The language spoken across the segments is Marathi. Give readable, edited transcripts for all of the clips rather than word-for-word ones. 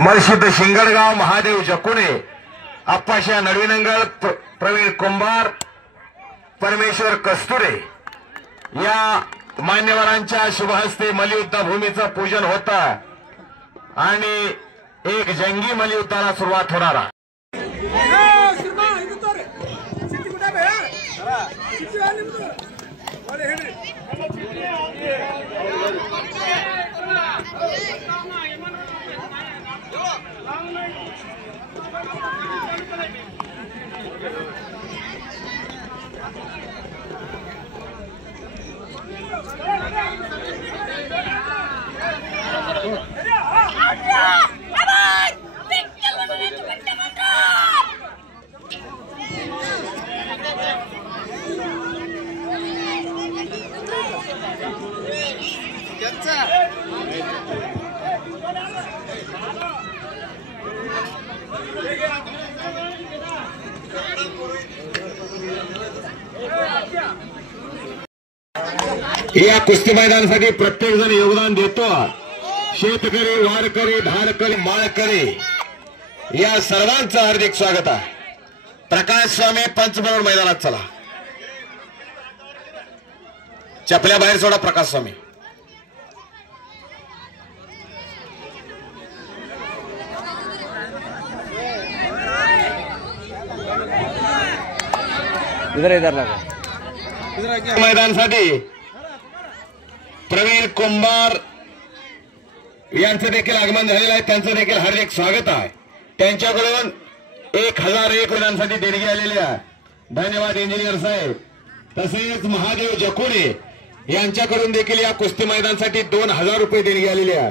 मळशिद शिंगडगाव महादेव जकुणे अप्पाशा नडविनंगळ प्रवीण कुंभार परमेश्वर कस्तुरे या मान्यवरांच्या शुभहस्ते मल्लयुद्ध भूमीचं पूजन होता आणि एक जंगी मल्लयुद्धाला सुरुवात होणार आहे। या कुस्ती मैदानासाठी प्रत्येक जण योगदान देतो। शेतकरी, वारकरी, धारकरी, माळकरी या सर्वांचं हार्दिक स्वागत आहे। प्रकाश स्वामी पंच म्हणून मैदानात चला। चपल्या बाहेर सोडा प्रकाश स्वामी। इधर लगा मैदानासाठी प्रवीण कुंभार यांचं देखील आगमन झालेलं आहे। त्यांचं देखील हार्दिक स्वागत आहे। त्यांच्याकडून 1001 रुपयांसाठी देणगी आलेली आहे। धन्यवाद इंजिनियर साहेब। तसेच महादेव जकुणे यांच्याकडून देखील या कुस्ती मैदानासाठी 2000 रुपये देणगी आलेली आहे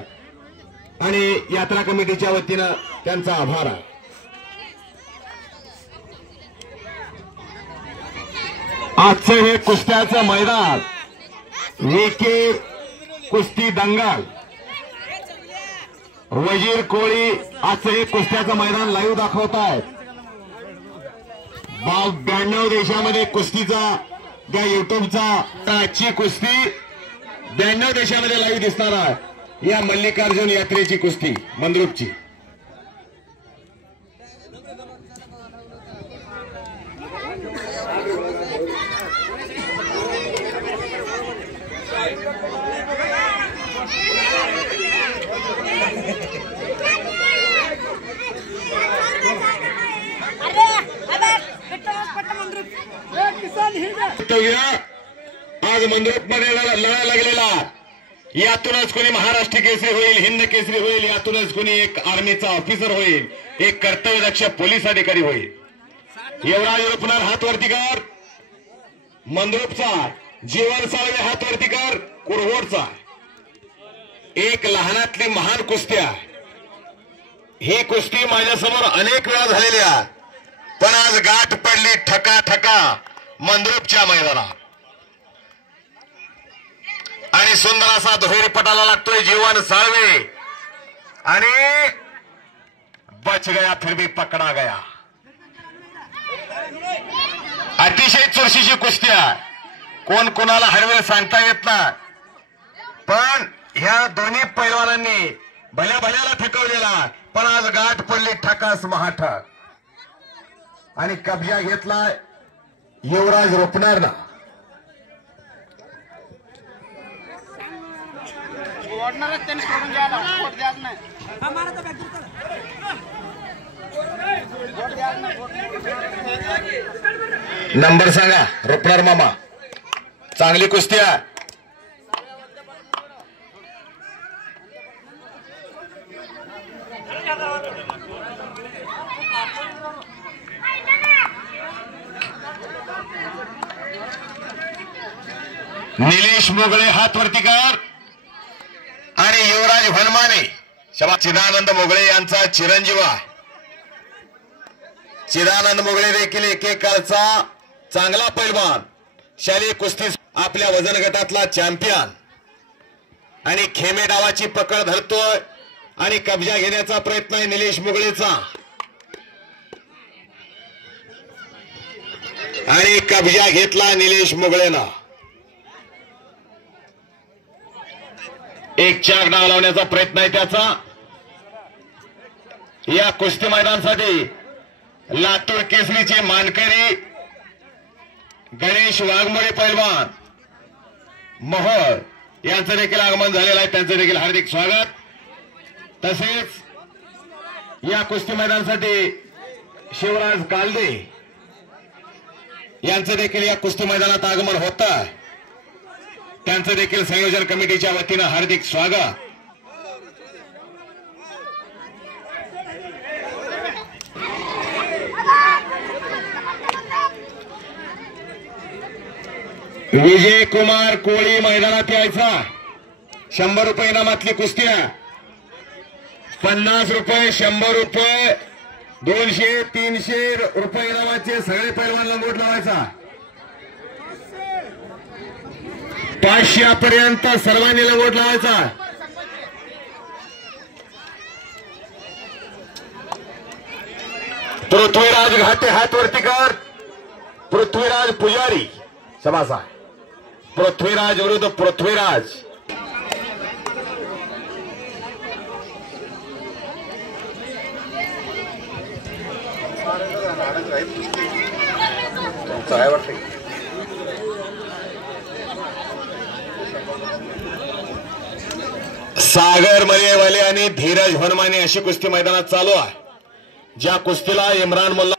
आणि यात्रा कमिटीच्या वतीनं त्यांचा आभार आहे। आजचं हे कुस्त्याचं मैदान विके कुस्ती दंगल वजीर कोळी आजचं हे कुस्त्याचं मैदान लाईव्ह दाखवत आहेत। 92 देशामध्ये कुस्तीचा त्या युट्यूबचा आजची कुस्ती 92 देशामध्ये लाईव्ह दिसणार आहे। या मल्लिकार्जुन यात्रेची कुस्ती मंद्रुपची आज मंद्रुपमध्ये लढा लागलेला यातूनच कोणी महाराष्ट्र केसरी होईल, हिंद केसरी होईल, यातूनच कोणी एक आर्मीचा ऑफिसर होईल, एक कर्तव्यदक्ष पोलीस अधिकारी होईल। युवराज रुपनार हात वरती कर, मंद्रुपचा जीवन साळवे हात वरती कर, कुरवडचा एक लहानातली महान कुस्ती आहे। ही कुस्ती माझ्यासमोर अनेक वेळा झालेली आहे, पण आज गाठ पडली ठका ठका मंद्रुपच्या मैदानात आणि सुंदर असा दुहेरी पटाला लागतोय जीवन साळवे आणि बच गया फिर भी पकडा गया। अतिशय चुरशीची कुस्ती आहे, कोण कोणाला हरवेळ सांगता येत नाही, पण ह्या दोन्ही पैलवानांनी भल्या भल्याला ठेकवलेला, पण आज गाठ पडली ठकास महाठक आणि कब्जा घेतलाय युवराज रुपनार ना। नंबर सांगा रुपनार मामा, चांगली कुस्ती आहे। निलेश मोगळे हात वरती कर आणि युवराज भनमाने चिदानंद मोगळे यांचा चिरंजीव आहे। चिदानंद मोगळे देखील एकेकाळचा चांगला पैलवान, शालेय कुस्ती आपल्या वजन गटातला चॅम्पियन आणि खेमे डावाची पकड धरतोय आणि कब्जा घेण्याचा प्रयत्न आहे निलेश मोगळेचा आणि कब्जा घेतला निलेश मोगळेनं। एक चाक डाव लावण्याचा प्रयत्न आहे त्याचा, या कुस्ती मैदानासाठी लातूर केसरीचे मानकरी गणेश वाघमोडे पैलवान मोहोळ यांचं देखील आगमन झालेलं आहे, त्यांचं देखील हार्दिक स्वागत. तसेच या कुस्ती मैदानासाठी शिवराज कालदे यांचं देखील या कुस्ती मैदानात आगमन होत आहे, त्यांचं देखील संयोजन कमिटीच्या वतीनं हार्दिक स्वागत. विजय कुमार कोळी मैदानात यायचा. 100 रुपये इनामातली कुस्ती आहे. 50 रुपये, 100 रुपये, 200, 300 रुपये इनामाचे सगळे पैलवान लंगोट लावायचा. 500 पर्यंत सर्वांनी लंगोट लावायचा. पृथ्वीराज घाटे हात वरती कर. पृथ्वीराज पुजारी सभासा. पृथ्वीराज विरुद्ध पृथ्वीराज. सागर मरेवाले आणि धीरज हनुमाने अशी कुस्ती मैदानात चालू आहे, ज्या कुस्तीला इम्रान मुल्ला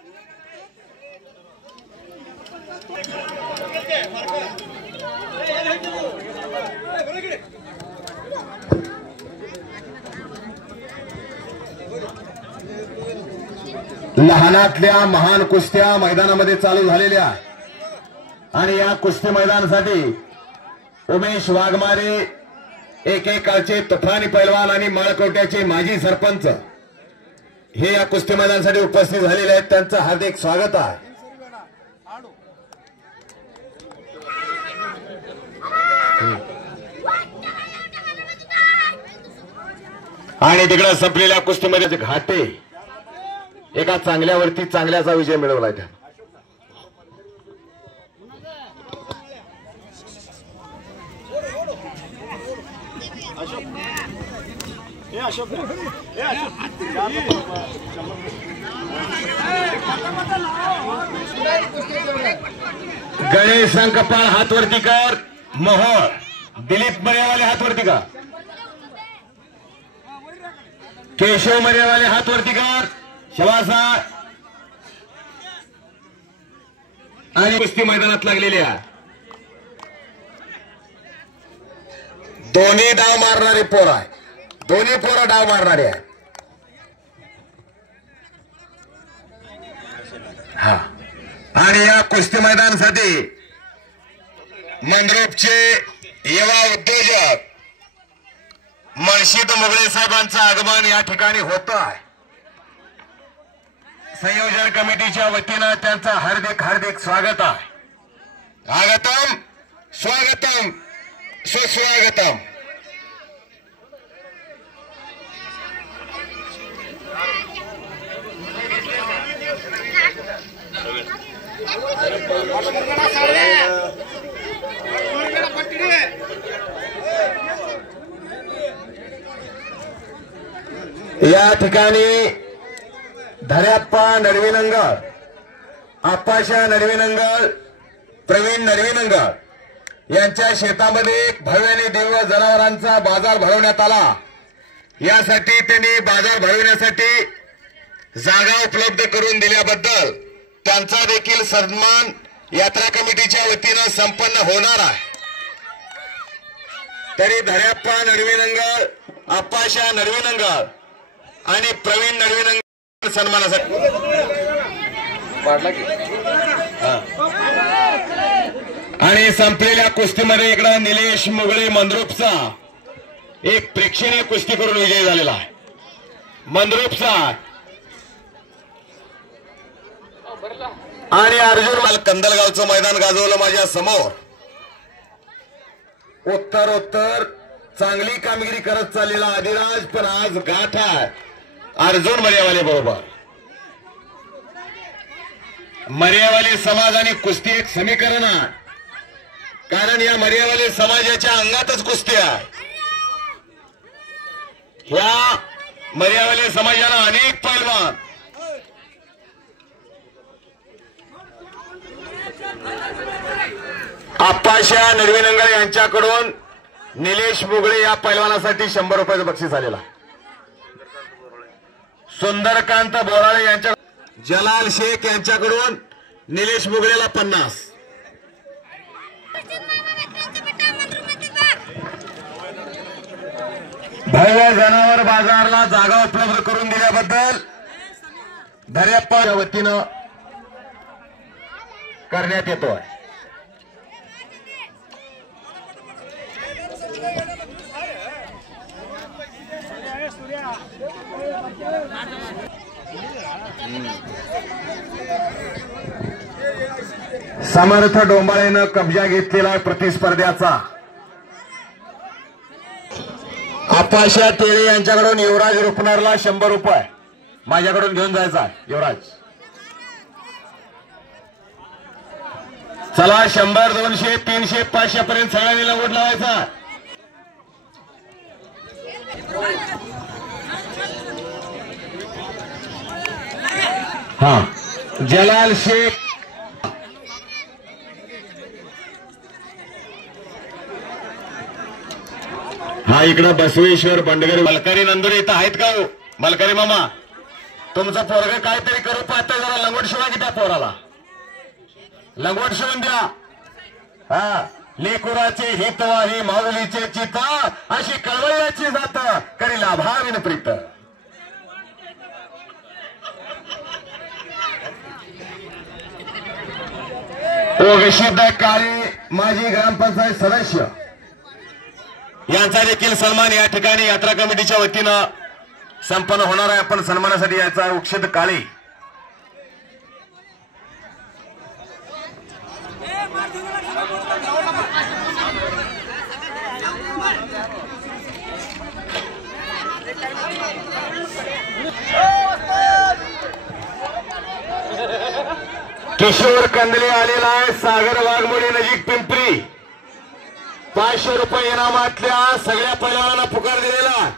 लहानातल्या महान कुस्त्या मैदानामध्ये चालू झालेल्या आणि या कुस्ती मैदानासाठी उमेश वाघमारे एकेकाळचे तुफानी पैलवान आणि माळकोट्याचे माजी सरपंच हे या कुस्ती मैदानासाठी उपस्थित झालेले आहेत, त्यांचं हार्दिक स्वागत आहे. आणि तिकडे संपलेल्या कुस्तीमध्ये घाटे एका चांगल्यावरती चांगल्याचा विजय मिळवला त्या. गणेश संकपाळ हातवरती कर. मोहोळ. दिलीप मरेवाले हातवरती का. केशव मरेवाले हातवरती कर. शवासा. आणि कुस्ती मैदानात लागलेल्या दोन्ही डाव मारणारे पोर आहे. दोन्ही पोरं डाव मारणारे आहे. हा. आणि या कुस्ती मैदानासाठी मंद्रुपचे युवा उद्योजक मर्शिद मुगळे साहेबांचं आगमन या ठिकाणी होत आहे. संयोजन कमिटीच्या वतीनं त्यांचं हार्दिक हार्दिक स्वागत आहे. आगतम स्वागतम सुस्वागतम. या ठिकाणी धर्याप्पा नरविनंगळ, आप्पाशा नरविनंगळ, प्रवीण नरविनंगळ यांच्या शेतामध्ये भव्य आणि दिव्य जनावरांचा बाजार भरवण्यात आला. यासाठी त्यांनी बाजार भरवण्यासाठी जागा उपलब्ध करून दिल्याबद्दल त्यांचा देखील सन्मान यात्रा कमिटीच्या वतीनं संपन्न होणार आहे. तरी धर्याप्पा नरविनंगळ, आप्पाशा नरविनंगळ आणि प्रवीण नरविनंगळ सन्मानासाठी आणि संपलेल्या कुस्तीमध्ये इकडे निलेश मुगळे मंद्रुपचा एक प्रेक्षणीय कुस्ती करून विजयी झालेला आहे. मंद्रुपचा आणि अर्जुन कंदलगावचं मैदान गाजवलं माझ्या समोर. उत्तर चांगली कामगिरी करत चाललेला आदिराज, पण आज गाठ आहे अर्जुन मर्यावाले बरोबर. मर्यावाले समाज आणि कुस्ती एक समीकरण आहे, कारण या मर्यावाले समाजाच्या अंगातच कुस्ती आहे. ह्या मर्यावले समाजाला अनेक पैलवान आप्पाशा नरविनंगळ यांच्याकडून निलेश मुगळे या पैलवानासाठी 100 रुपयाचं बक्षीस आलेला. सुंदरकांत बोराळे यांच्या जलाल शेख यांच्याकडून निलेश मुगळेला 50. भव्य जनावर बाजारला जागा उपलब्ध करून दिल्याबद्दल धर्याप्पाच्या वतीनं करण्यात येतोय. समर्थ डोंबाळेनं कब्जा घेतलेला प्रतिस्पर्ध्याचा आपाशा टेळे यांच्याकडून युवराज रुपनरला 100 रुपये माझ्याकडून घेऊन जायचा. युवराज चला 100, 200, 300, 500 पर्यंत सगळ्यांनी लंगोट लावायचा. हा जलाल शेख हा इकडं बसवेश्वर बंडगर मलकारी नंदुरी इथं आहेत का हो? मलकारी मामा तुमचं पोरग काहीतरी करू पाहता जरा लंगोट शिवा की त्या पोराला लंगोट शिवून द्या. हा लेकुराचे हितवाही माऊलीचे चिता अशी कळवळ्याची जात करी लाभाविन प्रीत. ओगशिद्ध काळे माजी ग्रामपंचायत सदस्य यांचा देखील सन्मान या ठिकाणी यात्रा कमिटीच्या वतीनं संपन्न होणार आहे. आपण सन्मानासाठी याचा ओगशिद्ध काळे किशोर कंदले आलेला आहे. सागर वाघमोडी नजीक पिंपरी 500 रुपये इनामातल्या सगळ्या पैलवानांना पुकार दिलेला.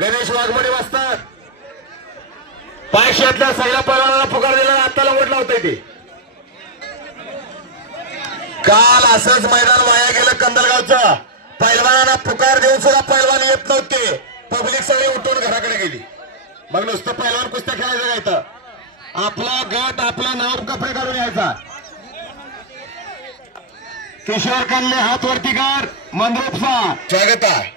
गणेश वाघमोडी बसतात. 500तल्या सगळ्या पैलवानांना पुकार दिलेला. आता लंगोट लावता येते. काल असंच मैदान वाया गेलं कंदलगावचं. पैलवानांना पुकार देऊन सुद्धा पैलवान येत नव्हते. पब्लिक सगळी उठून घराकडे गेली. मग नुसतं पैलवान कुस्त्या खेळायचं काय तर आपला गट आपला नाव कपडे काढून यायचा. किशोर कंदले हात वरती कर. मंद्रुपचा स्वागत आहे.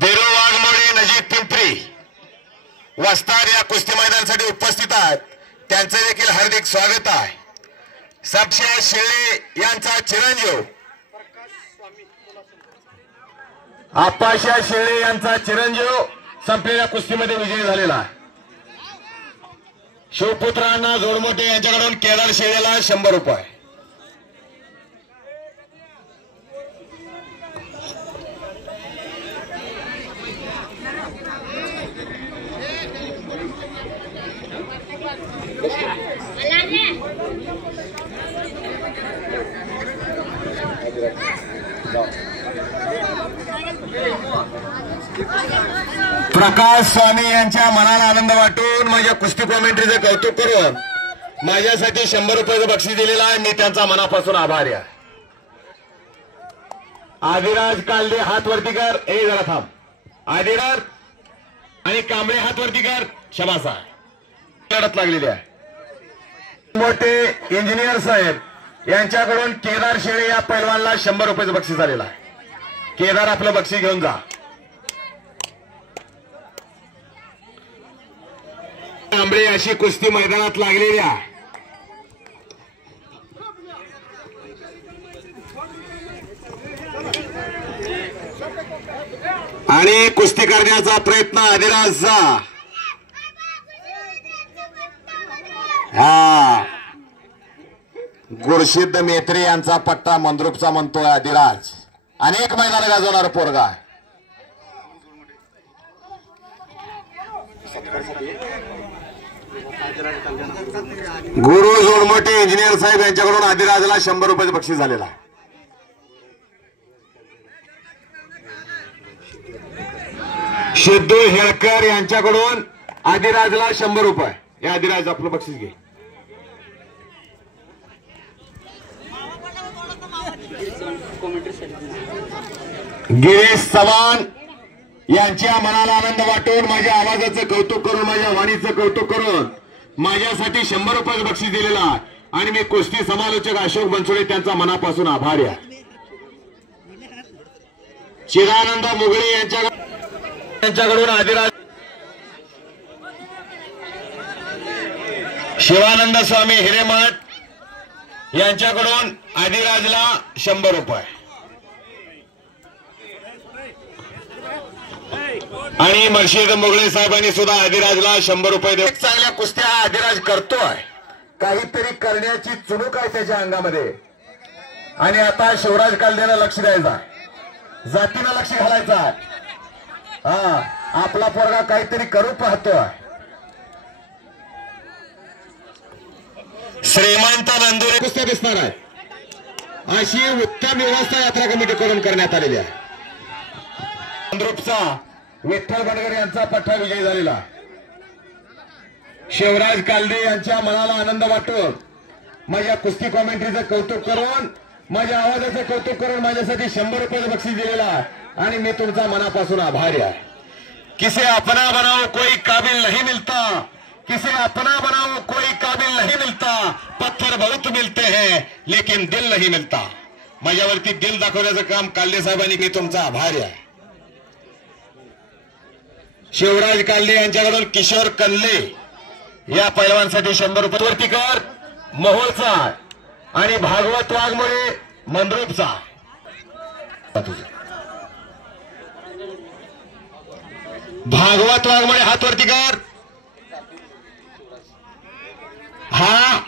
बिरो वाघमोडी नजीक पिंपरी वस्ताद या कुस्ती मैदानासाठी उपस्थित आहेत. त्यांचं देखील हार्दिक स्वागत आहे. सबशा शेळे यांचा चिरंजीव आप्पाशा शेळे यांचा चिरंजीव संपलेल्या कुस्तीमध्ये विजयी झालेला आहे. शिवपुत्रांना जोडमोठे यांच्याकडून केदार शेळेला 100 रुपये. प्रकाश स्वामी यांच्या मनाला आनंद वाटून माझ्या कुस्ती कॉमेंट्रीचं कौतुक करून माझ्यासाठी 100 रुपयाचं बक्षीस दिलेलं आहे. मी त्यांचा मनापासून आभारी आहे. आदिराज कालदे हात वरती कर. जरा थांब. आदिराज आणि कांबळे हात वरती कर. शबासा लढत लागलेली आहे. मोठे इंजिनियर साहेब यांच्याकडून केदार शेळे या पैलवानला 100 रुपयाचं बक्षीस आलेलं आहे. केदार आपलं बक्षीस घेऊन जा. कांबळे अशी कुस्ती मैदानात लागलेल्या आणि कुस्ती करण्याचा प्रयत्न आदिराजचा. हा गुरसिद्ध मेत्रे यांचा पट्टा मंद्रुपचा म्हणतोय आदिराज. अनेक मैदान गाजवणार पोरगा आहे. गुरु जोडमोठे इंजिनियर साहेब यांच्याकडून आदिराजला 100 रुपयाचं बक्षीस झालेला आहे. सिद्धू हेळकर यांच्याकडून आदिराजला 100 रुपये. या आदिराज आपलं बक्षीस घे. गिरीश चव्हाण यांच्या मनाला आनंद वाटून, माझ्या आवाजाचं कौतुक करून, माझ्या वाणीचं कौतुक करून माझ्यासाठी 100 रुपये बक्षीस दिलेला आहे. आणि मी कुस्ती समालोचक अशोक बनसोडे त्यांचा मनापासून आभारी आहे. चिदानंद मुगळे यांच्याकडून आदिराज. शिवानंद स्वामी हिरेमठ यांच्याकडून आदिराजला 100 रुपये. आणि मर्शिद मुगळे साहेबांनी सुद्धा आदिराजला 100 रुपये देऊ. चांगल्या कुस्त्या आदिराज करतोय, काहीतरी करण्याची चुणूक आहे त्याच्या अंगामध्ये. आणि आता शिवराज कालदेला लक्ष द्यायचा, जातीला लक्ष घालायचा. आपला पोरगा काहीतरी करू पाहतोय. श्रीमंत नंदुरे कुस्त्या दिसणार आहे, अशी उत्तम व्यवस्था यात्रा कमिटीकडून करण्यात आलेली आहे. मंद्रुपचा विठ्ठल बनगर यांचा पठ्ठा विजय झालेला. शिवराज कालदे यांच्या मनाला आनंद वाटून, माझ्या कुस्ती कॉमेंट्रीचं कौतुक करून, माझ्या आवाजाचं कौतुक करून माझ्यासाठी 100 रुपये बक्षीस दिलेला. आणि मी तुमचा मनापासून आभारी आहे. किसे अपना बनाओ कोई काबिल नहीं मिलता, किसे अपना बनाओ कोई काबिल नहीं मिलता, पत्थर बहुत मिलते हैं लेकिन दिल नहीं मिलता. माझ्यावरती दिल दाखवण्याचं काम कालदे साहेबांनी, मी तुमचा आभारी आहे. शिवराज कालदे यांच्याकडून किशोर कल्ले या पैलवानसाठी 100 रुपये. वर्तीकर मोहोळचा आणि भागवत वाघमोडे मंद्रुपचा. भागवत वाघमोडे हातवरतीकर. हा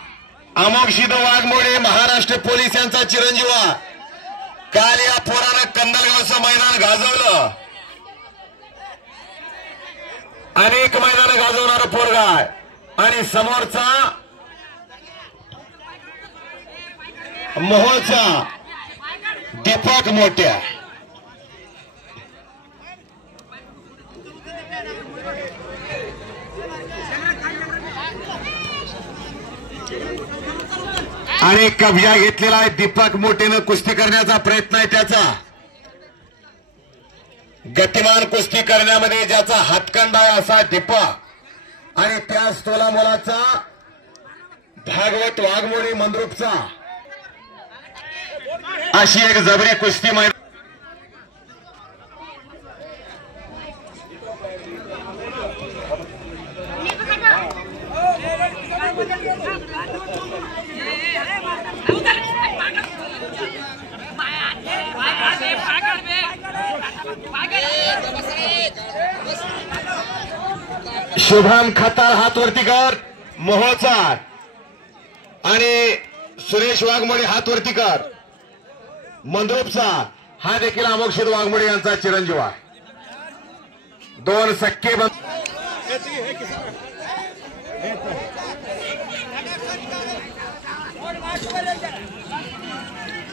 अमोक्षित वाघमोडे महाराष्ट्र पोलीस यांचा चिरंजीवा. काल या पोरानं कंदलगावचं मैदान गाजवलं, अनेक मैदान गाजवणारा पोरगा आहे. आणि समोरचा मोहोळचा दीपक मोठ्या. आणि कब्जा घेतलेला आहे दीपक मोठेनं. कुस्ती करण्याचा प्रयत्न आहे त्याचा. गतिमान कुस्ती करण्यामध्ये ज्याचा हातखंडा आहे असा दीपक. आणि त्याच तोला मोलाचा भागवत वाघमोडे मंद्रुपचा. अशी एक जबरी कुस्ती मैदान. शुभम खतार हातवरतीकर मोहोळचा आणि सुरेश वाघमोडे हातवरतीकर मंद्रुपचा. हा देखील अमोक्षित वाघमोडे यांचा चिरंजीव आहे. 2 सख्खे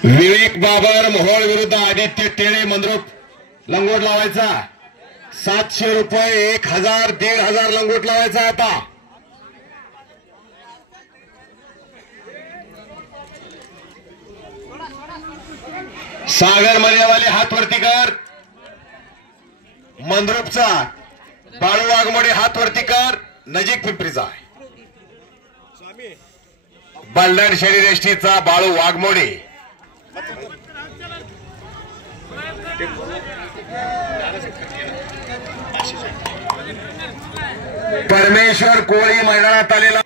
विवेक बाबर मोहोळ विरुद्ध आदित्य टेळे मंद्रुप. लंगोट लावायचा 700 रुपये, 1000, 1500 लंगोट लावायचा. आता सागर मर्यावाले हातवरतीकर मंद्रुपचा. बाळू वाघमोडे हातवरतीकर नजीक पिंपरीचा. बल्लाड शरीर एसटीचा बाळू वाघमोडे. परमेश्वर कोळी मैदानात आलेला.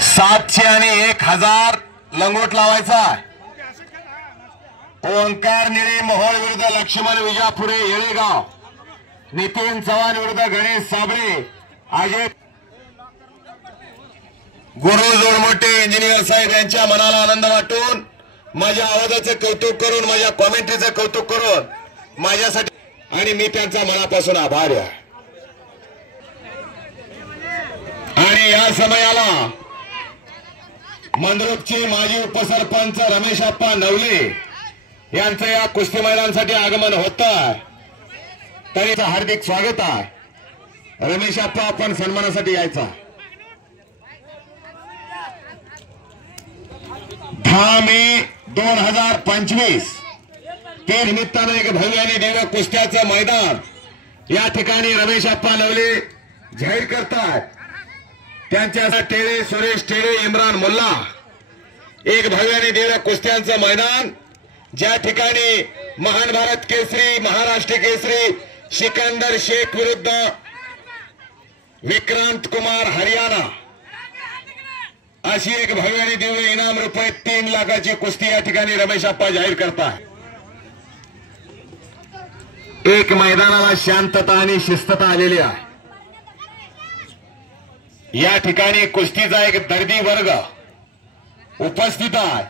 सातशे आणि 1000 लंगोट लावायचा. ओंकार निळे मोहोळ विरुद्ध लक्ष्मण विजापुरे येळेगाव. नितीन चव्हाण विरुद्ध गणेश साबळे. अजय गुरु जोडमोठे इंजिनियर साहेब यांच्या मनाला आनंद वाटून, माझ्या आवाजाचं कौतुक करून, माझ्या कॉमेंट्रीचं कौतुक करून माझ्यासाठी, आणि मी त्यांचा मनापासून आभारी आहे. समयाला मंद्रुपचे माजी उपसरपंच रमेशप्पा नवले यांचं या कुस्ती मैदानासाठी आगमन होत आहे, तरी हार्दिक स्वागत आहे। रमेशप्पा आपण सन्मानासाठी यायचा। 10 मे 2025 ते निमित्तानं एक भव्य आणि दिव्य कुस्त्याचं मैदान या ठिकाणी रमेशप्पा नवले जाहीर करतात। त्यांच्या टेळे सुरेश टेळे इम्रान मुल्ला एक भव्य आणि दिव्य कुस्त्यांचं मैदान, ज्या ठिकाणी महान भारत केसरी महाराष्ट्र केसरी सिकंदर शेख विरुद्ध विक्रांत कुमार हरियाणा अशी एक भव्य आणि दिव्य इनाम रुपये 3 लाखाची कुस्ती या ठिकाणी रमेशप्पा जाहीर करतात। एक मैदानाला शांतता आणि शिस्तता आलेली आहे। या ठिकाणी कुस्तीचा एक दर्दी वर्ग उपस्थित आहे।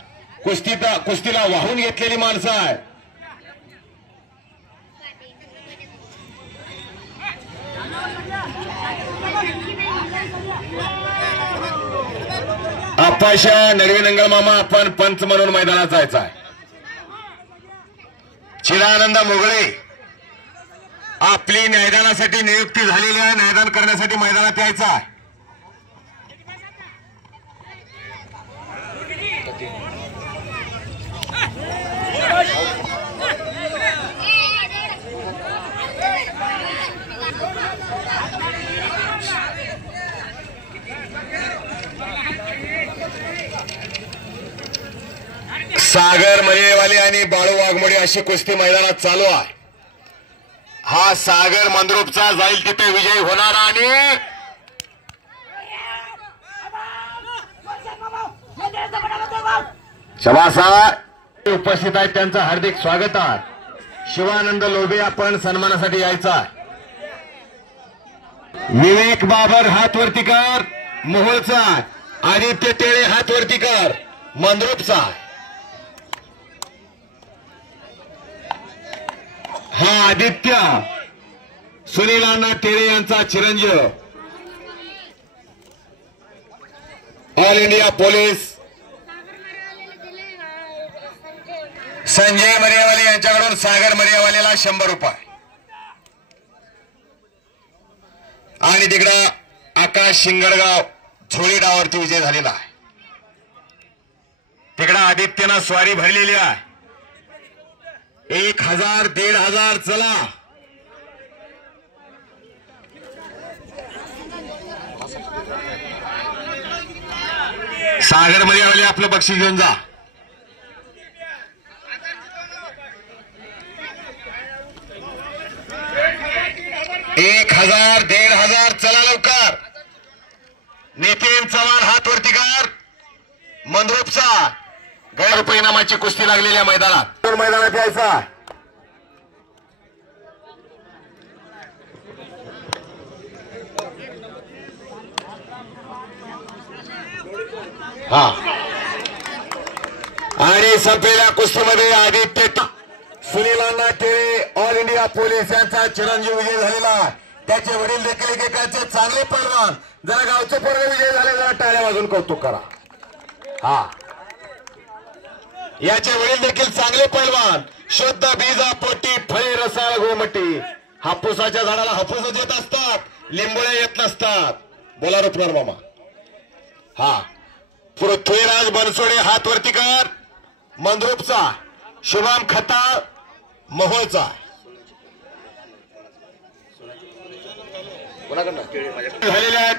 कुस्तीला वाहून घेतलेली माणसं आहे। आपाशा नडवे मामा आपण पंच म्हणून मैदानात जायचं आहे। चिदानंद मोगळे आपली न्यायदानासाठी नियुक्ती झालेली आहे, न्यायदान करण्यासाठी मैदानात यायचं आहे। सागर मरेवाले आणि बाळू वाघमोडे अशी कुस्ती मैदानात चालू आहे। हा सागर मंद्रुपचा जाईल तिथे विजय होणार आणि शबासा उपस्थित आहेत, त्यांचं हार्दिक स्वागत आहे। शिवानंद लोबे आपण सन्मानासाठी यायचा। विवेक बाबर हातवरती कर मोहोळचा, आदित्य टेळे हातवरती कर मंद्रुपचा। हा आदित्य सुनील अण्णा टेळे यांचा चिरंजीव, ऑल इंडिया पोलीस संजय मरियावाले यांच्याकडून सागर मरियावालेला 100 रुपये आणि तिकडं आकाश शिंगडगाव झोळी डावावरती विजय झालेला आहे। तिकडं आदित्यनं स्वारी भरलेली आहे। 1000 1500 चला सागर मरियावाले आपलं बक्षीस घेऊन जा। एक 1000 1500 चला लवकर। नितीन चव्हाण हातवरती कर मंद्रुपचा ₹1,000 इनामाची कुस्ती लागलेल्या मैदानात यायचा। हा आणि संपलेल्या कुस्तीमध्ये आदित्य सुनील अण्णा टेळे ऑल इंडिया पोलीस यांचा चिरंजीव विजय झालेला। त्याचे वडील देखील एकेकाचे चांगले पैलवान, जरा गावचे पोरगे विजय झाले, जरा टाळ्या वाजून कौतुक करा। हा याचे वडील देखील चांगले पैलवान, शुद्ध बीजा पोटी फळे रसाळ गोमटी। हापूसाच्या झाडाला हापूसच येत असतात, लिंबोळ्या येत नसतात। बोला रुपणार मामा। हा पृथ्वीराज बनसोडे हातवरती कर मंद्रुपचा, शुभम खताळ मोहोळचा। झालेल्या आहेत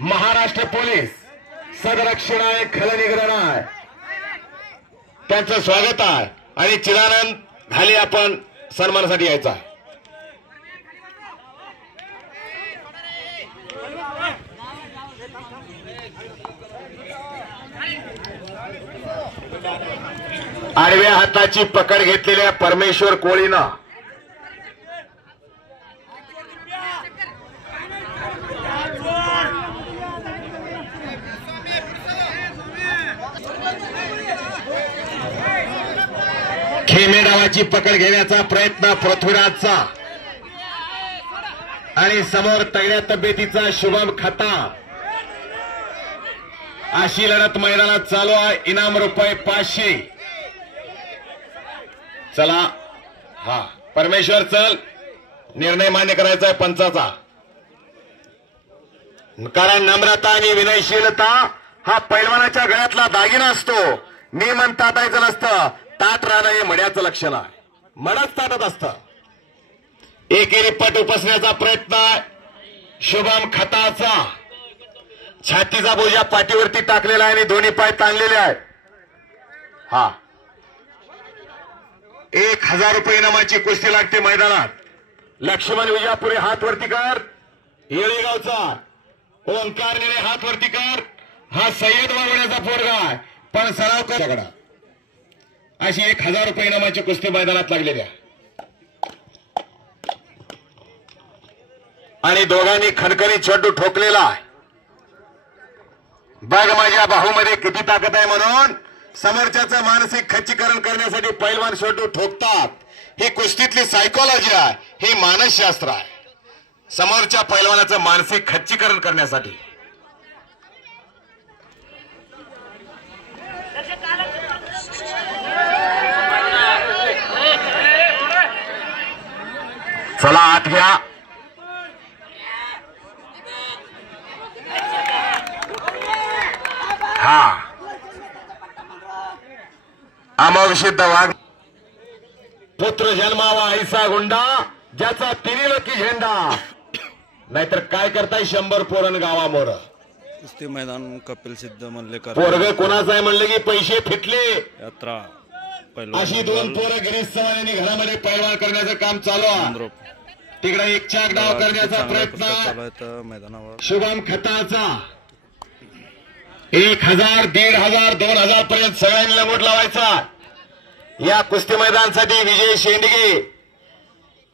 महाराष्ट्र पोलीस सदरक्षण आहे, खलनिग्रहण आहे, त्यांचं स्वागत आहे आणि चिदानंद घाले आपण सन्मानासाठी यायचा आहे। आडव्या हाताची पकड घेतलेल्या परमेश्वर कोळीनं खेमे डावाची पकड घेण्याचा प्रयत्न पृथ्वीराजचा आणि समोर तगड्या तब्येतीचा शुभम खता अशी लढत मैदानात चालू आहे. इनाम रुपये 500. चला हा परमेश्वर चल, निर्णय मान्य करायचा आहे पंचाचा. कारण नम्रता आणि विनयशीलता हा पैलवानाच्या गळ्यातला दागिना असतो. मी म्हणता तायचं नसतं, ताट राहणं हे मड्याचं लक्षण आहे. मडच ताटत असतं. एकेरी पट उपसण्याचा प्रयत्न शुभम खताचा. छातीचा बोजा पाठीवरती टाकलेला आहे आणि दोन्ही पाय ताणलेले आहेत. हा 1000 रुपये इनामाची कुस्ती लागते मैदानात. लक्ष्मण विजापुरे हात वरती कर. येळेगावचा ओंकार निळे हात वरती कर. हा सय्यद वावण्याचा पोरगा आहे, पण सराव कर. अशी 1000 रुपये इनामाची कुस्ती मैदानात लागलेल्या आणि दोघांनी खणखणी चड्डू ठोकलेला आहे. बघ माझ्या बाहूमध्ये किती ताकद आहे म्हणून समोरच्याचं मानसिक खच्चीकरण करण्यासाठी पैलवान चड्डू ठोकतात. ही कुस्तीतली सायकोलॉजी आहे, हे मानसशास्त्र आहे. समोरच्या पैलवानाचं मानसिक खच्चीकरण करण्यासाठी. चला आत घ्या. हा अमोघ सिद्ध वाघ. पुत्र जन्मावा ऐसा गुंडा, ज्याचा तिरिलोकी झेंडा. नाहीतर काय करताय 100 पोरण गावा मोर. कुस्ती मैदान कपिल सिद्ध मल्लेकर. पोरग कोणाचं आहे म्हणलं की पैसे फिटले. यात्रा अशी 2 पोरं गिरीश चव्हाण यांनी घरामध्ये पैलवान करण्याचं काम चालू आहे. तिकडे एक चाक डाव करण्याचा प्रयत्न मैदानावर. शुभम खताचा 1000, 1500, 2000 पर्यंत सगळ्यांनी लंगोट लावायचा. या कुस्ती मैदानासाठी विजय शेंडगे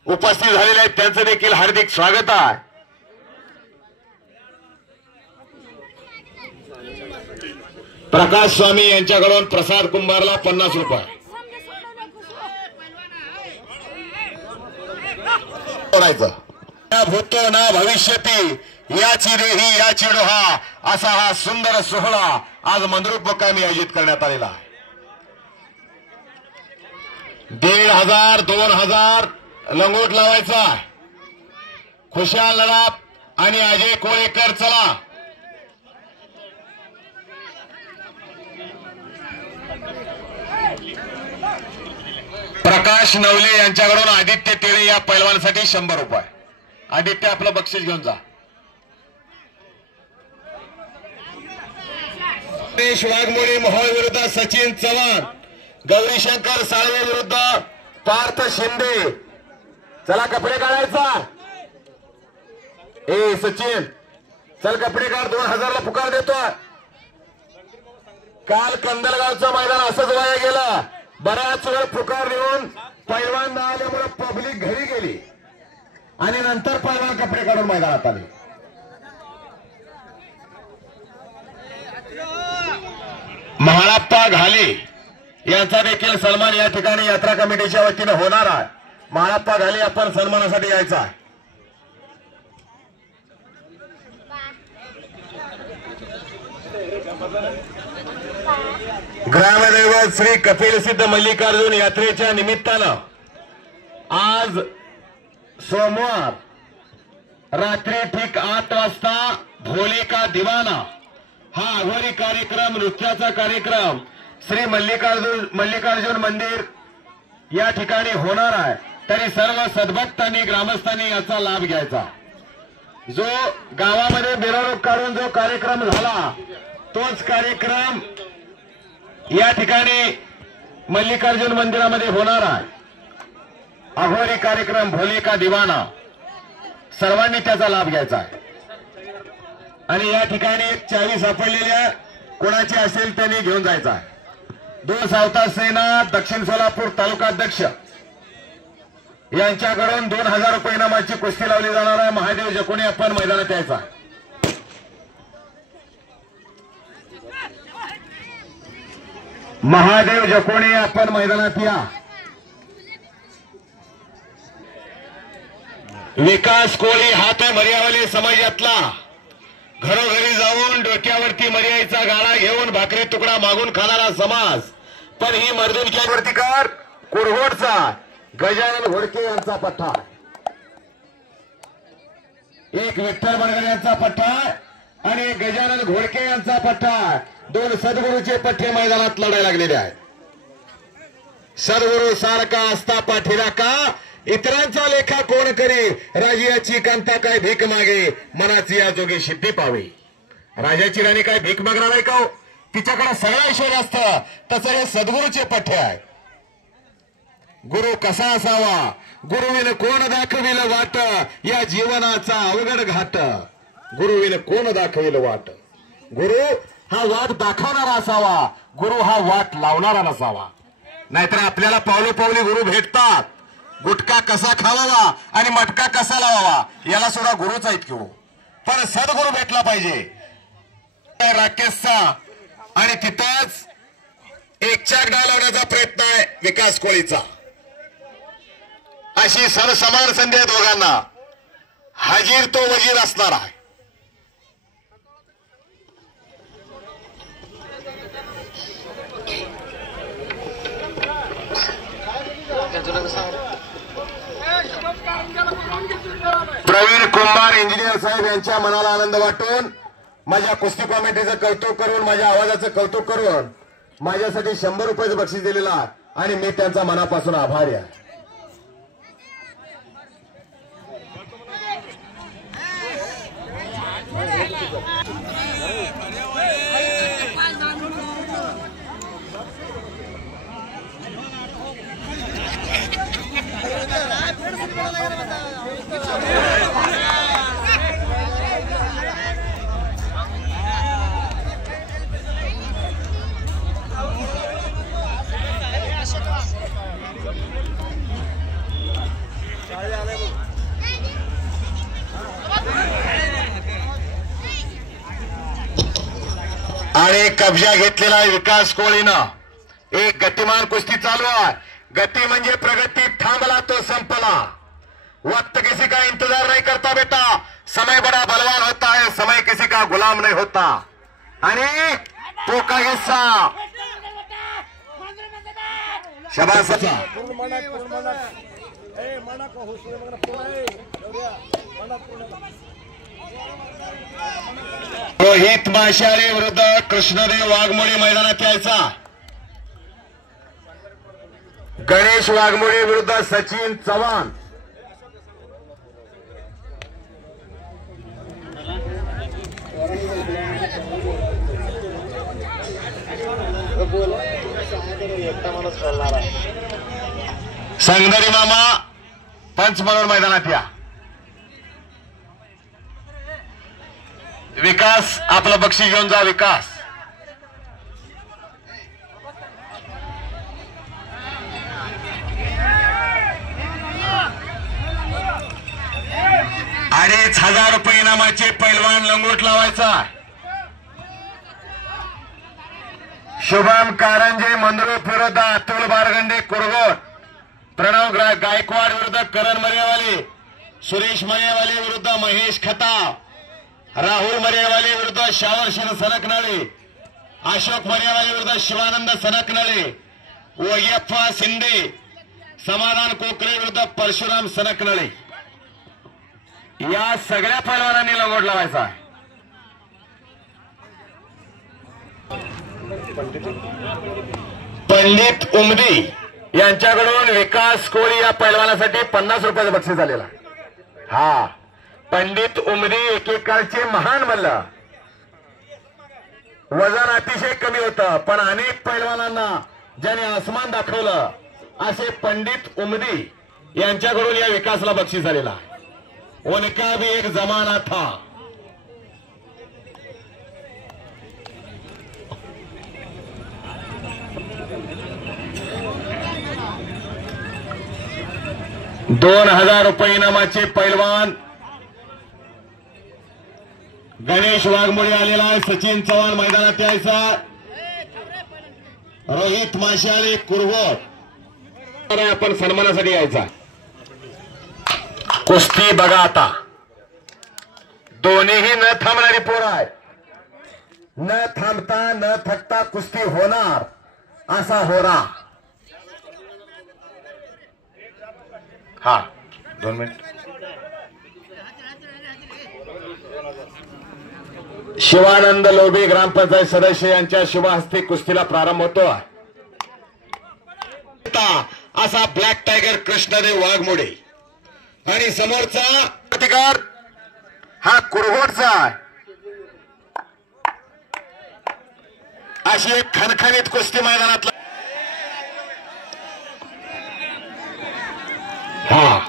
उपस्थित झालेले आहेत, त्यांचं देखील हार्दिक स्वागत आहे. प्रकाश स्वामी यांच्याकडून प्रसाद कुंभारला 50 रुपये. भूतो ना भविष्यती याची रेही याची डोहा असा हा सुंदर सोहळा आज मंद्रुप मुक्कामी आयोजित करण्यात आलेला आहे. 1500, 2000 लंगोट लावायचा. खुशाल लडाप आणि अजय कोळेकर. चला प्रकाश नवले यांच्याकडून आदित्य तेळे या पैलवानासाठी 100 रुपये. आदित्य आपलं बक्षीस घेऊन जा. वाघमोडी मोहोळ विरुद्ध सचिन चव्हाण. गौरीशंकर साळवे विरुद्ध पार्थ शिंदे. चला कपडे काढायचा. ए सचिन चल कपडे काढ. 2000 ला पुकार देतोय. काल कंदलगावचं मैदान असंच वाया गेलं. बऱ्याच वेळ पुकार देऊन पैलवान न आल्यामुळे पब्लिक घरी गेली आणि नंतर पैलवान कपडे काढून मैदानात आले. महाळप्पा घाले यांचा देखील सन्मान या ठिकाणी यात्रा कमिटीच्या वतीने होणार आहे. महाळप्पा घाले आपण सन्मानासाठी यायचा आहे. ग्रामदैवत श्री कपिल सिद्ध मल्लिकार्जुन यात्रेच्या निमित्तानं आज सोमवार रात्री ठीक 8 वाजता भोले का दिवाना हा आघाडी कार्यक्रम, नृत्याचा कार्यक्रम श्री मल्लिकार्जुन मंदिर या ठिकाणी होणार आहे. तरी सर्व सद्भक्तांनी ग्रामस्थांनी याचा लाभ घ्यायचा. जो गावामध्ये मिरवणूक काढून जो कार्यक्रम झाला तोच कार्यक्रम या ठिकाणी मल्लिकार्जुन मंदिरामध्ये होणार आहे. अघोरी कार्यक्रम भोले का दिवाना. सर्वांनी त्याचा लाभ घ्यायचा आहे. आणि या ठिकाणी एक चावी सापडलेल्या कोणाची असेल त्यांनी घेऊन जायचा आहे. 2 सावता सेना दक्षिण सोलापूर तालुका अध्यक्ष यांच्याकडून 2000 रुपये इनामाची कुस्ती लावली जाणार आहे. महादेव जकोणी आपण मैदानात यायचा. महादेव जकोणी आपण मैदानात या. विकास कोळी हा तो मर्यावली समाजातला घरोघरी जाऊन डोक्यावरती मर्यायचा गाळा घेऊन भाकरी तुकडा मागून खाणारा समाज, पण ही मर्दुनक्यावरतीकार कुरहोडचा गजानन घोडके यांचा पठ्ठा, एक विठ्ठल बडगड यांचा पठ्ठा आणि एक गजानन घोडके यांचा पठ्ठा, दोन सद्गुरूचे पठ्ठे मैदानात लढायला लागलेले आहेत. सद्गुरू सारखा असता पाठीरा का, इतरांचा लेखा कोण करी, राजाची कांता काय भीक मागे, मनाची या जोगी सिद्धी पावे. राजाची राणी काय भीक मागणार आहे का हो? तिच्याकडे सगळं ऐश्वर्य असतं. तसं हे सद्गुरूचे पठ्ठे आहे. गुरु कसा असावा, गुरुविन कोण दाखविल वाट, या जीवनाचा अवघड घाट. गुरुविन कोण दाखविल वाट, गुरु हा वाट दाखवणारा असावा, गुरु हा वाट लावणारा नसावा. नाहीतर आपल्याला पावली पावली गुरु भेटतात. गुटखा कसा खावावा आणि मटका कसा लावावा याला सुद्धा गुरुच आहेत की हो. पण सद्गुरु भेटला पाहिजे राकेशचा. आणि तिथंच एक चाक डालवण्याचा प्रयत्न आहे विकास कोळीचा. अशी सरसमान संधी आहे दोघांना. हाजीर तो वजीर असणार आहे. प्रवीण कुंभार इंजिनियर साहेब यांच्या मनाला आनंद वाटून, माझ्या कुस्ती कमिटीचं कौतुक करून, माझ्या आवाजाचं कौतुक करून माझ्यासाठी 100 रुपयाचं बक्षीस दिलेला आणि मी त्यांचा मनापासून आभारी आहे. आणि कब्जा घेतलेला आहे विकास कोळीनं. एक गतिमान कुस्ती चालू आहे. गती म्हणजे प्रगती. थांबला तो संपला. वक्त किसी का इंतजार नहीं करता बेटा, समय बड़ा बलवान होता है, समय किसी का गुलाम नहीं होता. आणि तो का हिस्सा शबासाचा रोहित माशाळे विरुद्ध कृष्णदेव वाघमोडे मैदानात यायचा. गणेश वाघमोडे विरुद्ध सचिन चव्हाण. संगदरी मामा पंच म्हणून मैदानात या. विकास आपलं बक्षीस घेऊन जा. विकास ₹2,500 इनामाचे पैलवान लंगोट लावायचा. शुभम कारंजे मंद्रुप विरुद्ध अतुल बारगंडे कुरगोट. प्रणव गायकवाड विरुद्ध करण मरेवाले. सुरेश मरेवाले विरुद्ध महेश खताव. राहुल मरेवाले विरुद्ध शावरशिर सनकनळे. अशोक मरेवाले विरुद्ध शिवानंद सनकनळे. वयप्पा शिंदे. समाधान कोकरे विरुद्ध परशुराम सनकनळे. या सगळ्या पैलवानांनी लंगोट लावायचा आहे. पंडित उमदी यांच्याकडून विकास कोळी या पैलवानासाठी 50 रुपयाचं बक्षीस झालेला. हा पंडित उमदी एकेकाळचे महान मल्ल. वजन अतिशय कमी होतं पण अनेक पैलवानांना ज्याने आसमान दाखवलं असे पंडित उमदी यांच्याकडून या विकासला बक्षीस झालेला. उनका भी एक जमाना था. ₹2,000 इनामाचे पैलवान गणेश वाघमोडे आलेला आहे. सचिन चव्हाण मैदानात यायचा. रोहित माशाळे कुरवट आपण सन्मानासाठी यायचा. कुस्ती बघा आता. दोन्हीही न थांबणारी पोर आहे. न थांबता न थकता कुस्ती होणार असा होरा. हा 2 मिनिट. शिवानंद लोबे ग्रामपंचायत सदस्य यांच्या शुभ हस्ते कुस्तीला प्रारंभ होतो. असा ब्लॅक टायगर कृष्णदेव वाघमोडे आणि समोरचा प्रतिकार हा कुरहोटचा आहे. अशी एक खणखणीत कुस्ती मैदानातला हा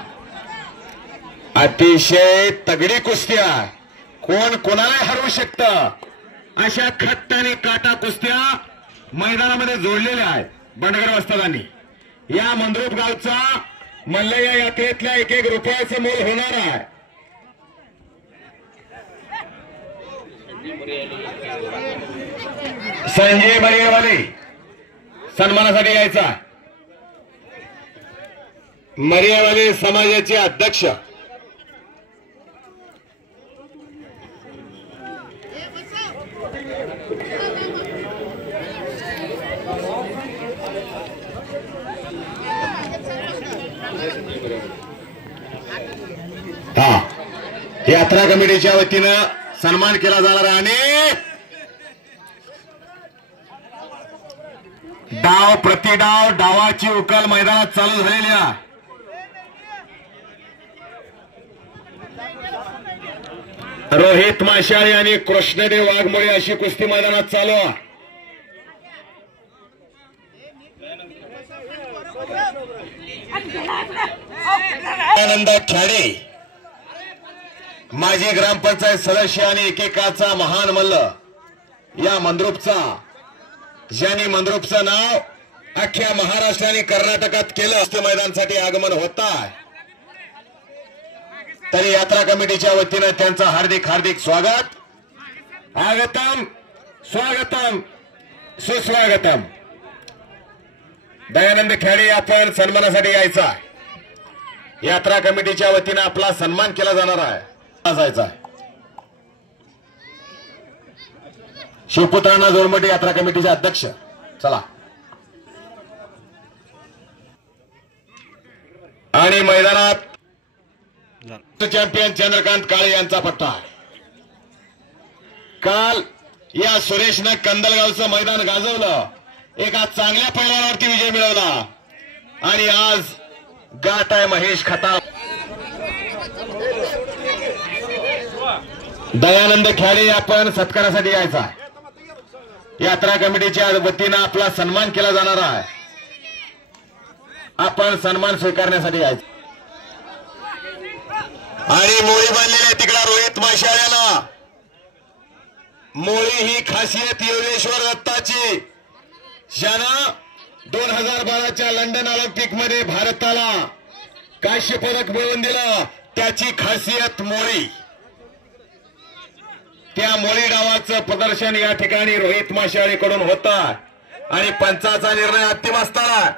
अतिशय तगडी कुस्ती आहे. कोण कोणाला हरवू शकतं अशा खट्ट आणि काटा कुस्त्या मैदानामध्ये जोडलेल्या आहेत बंडगर वस्तादांनी. या मंद्रुप गावचा मल्लया यात्रेतल्या 1-1 रुपयाचं मोल होणार आहे. संजय मरियावाले सन्मानासाठी यायचा. मरियावाले समाजाचे अध्यक्ष हा यात्रा कमिटीच्या वतीनं सन्मान केला जाणार आहे. आणि डाव प्रतिडाव डावाची उकल मैदानात चालू झालेली आहे. रोहित माशाळे आणि कृष्णदेव वाघमोडे अशी कुस्ती मैदानात चालू आहे. आनंद खेडे माजी ग्रामपंचायत सदस्य आणि एकेकाचा महान मल्ल या मंद्रुपचा ज्यांनी मंद्रुपचं नाव अख्ख्या महाराष्ट्र आणि कर्नाटकात केलं असं मैदानासाठी आगमन होत आहे. तरी यात्रा कमिटीच्या वतीनं त्यांचं हार्दिक हार्दिक स्वागत. आगतम स्वागतम सुस्वागतम. दयानंद खेडे आपण सन्मानासाठी यायचा. यात्रा कमिटीच्या वतीनं आपला सन्मान केला जाणार आहे. जायचा शिवपुत्रांना जोडमोठी यात्रा कमिटीचे अध्यक्ष. चला. आणि मैदानात चॅम्पियन चंद्रकांत काळे यांचा पट्टा आहे. काल या सुरेशनं कंदलगावचं मैदान गाजवलं. एका चांगल्या पैलवानावरती विजय मिळवला. आणि आज गाठ आहे महेश खताळ. दयानंद खेडे आपण सत्कारासाठी यायचा. यात्रा कमिटीच्या वतीनं आपला सन्मान केला जाणार आहे. आपण सन्मान स्वीकारण्यासाठी यायचं. आणि मोळी बांधलेल्या तिकडा रोहित माशाळ्याला. मोळी ही खासियत योगेश्वर दत्ताची ज्यानं 2012च्या लंडन ऑलिम्पिक मध्ये भारताला कांस्य पदक मिळवून दिलं. त्याची खासियत मोळी. त्या मोळी डावाचं प्रदर्शन या ठिकाणी रोहित माशाळेकडून होतं. आणि पंचाचा निर्णय अंतिम असताना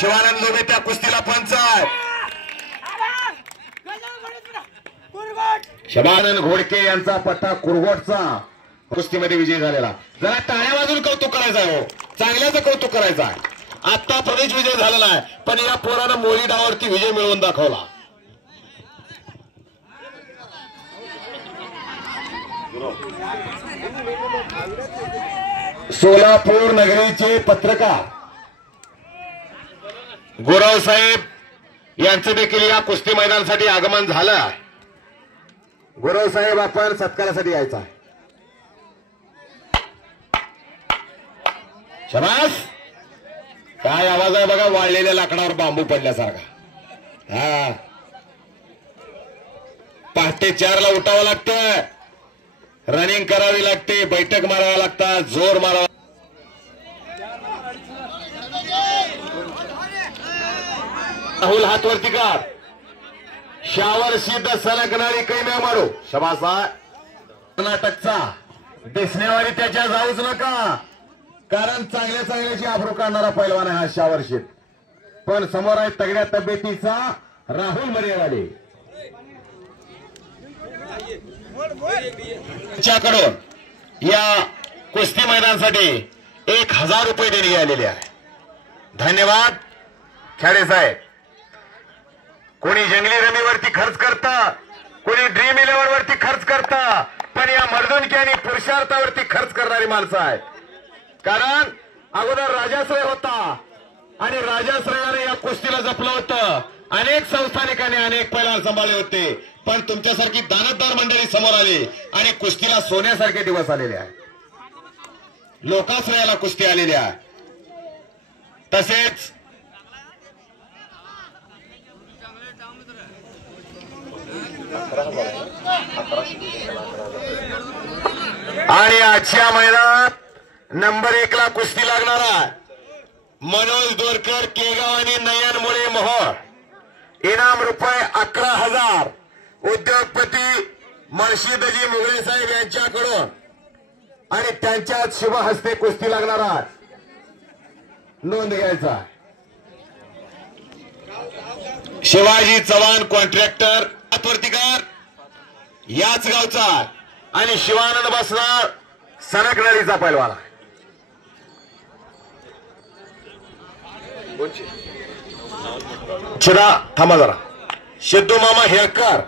शिवानंद लोबे त्या कुस्तीला पंच आहे. शबानंद घोडके यांचा पट्टा कुरगोटचा कुस्तीमध्ये विजय झालेला. जरा टाळ्या वाजून कौतुक करायचं आहे. हो चांगल्याचं कौतुक करायचं आहे. आता प्रदेश विजय झालेला आहे पण या पोरानं मोळी डावावरती विजय मिळवून दाखवला. सोलापूर नगरीचे पत्रकार गुरव साहेब यांचं देखील या कुस्ती मैदानासाठी आगमन झालं. गुरव साहेब आपण सत्कारासाठी यायचा. शबास. काय आवाज आहे बघा. वाळलेल्या लाकडावर बांबू पडल्यासारखा. हा पहाटे 4ला उठावं लागतं. रनिंग करावी लागते. बैठक मारावा लागतात. जोर मारावा. राहुल हातवरती कर. शावर सिद्ध सलगणारी काही न मारू. शबासा. कर्नाटकचा दिसण्यावारी त्याच्या जाऊच नका. कारण चांगल्या चांगल्याची आबरू काढणारा पैलवान आहे हा शावर शीत. पण समोर आहे तगड्या तब्येतीचा राहुल मरेवाले. त्यांच्याकडून या कुस्ती मैदानासाठी 1000 रुपये देणी आलेली आहे. धन्यवाद खेडे साहेब. कोणी जंगली रमीवरती खर्च करता, कोणी ड्रीम 11 वरती खर्च करता, पण या मर्दुनकी आणि पुरुषार्थावरती खर्च करणारी माणसं आहेत. कारण अगोदर राजाश्रय होता आणि राजाश्रयाने या कुस्तीला जपलं होतं. अनेक संस्थानिकांनी अनेक पैलवान सांभाळले होते, पण तुमच्यासारखी दानतदार मंडळी समोर आली आणि कुस्तीला सोन्यासारखे दिवस आलेले आहेत. लोकाश्रयाला कुस्ती आलेली आहे. तसेच आणि आजच्या मैदानात नंबर 1 ला कुस्ती लागणारा मनोज दोरकर केगाव आणि नयन मुळे मोहोळ. इनाम रुपये 11,000 उद्योगपती मर्शिदजी मुगळे साहेब यांच्याकडून आणि त्यांच्या शुभ हस्ते कुस्ती लागणारा नोंद घ्यायचा. शिवाजी चव्हाण कॉन्ट्रॅक्टर आत्वर्तीकार याच गावचा आणि शिवानंद बसणार सनकनळीचा पैलवान. चिरा थांबा जरा. सिद्धू मामा हेळकर,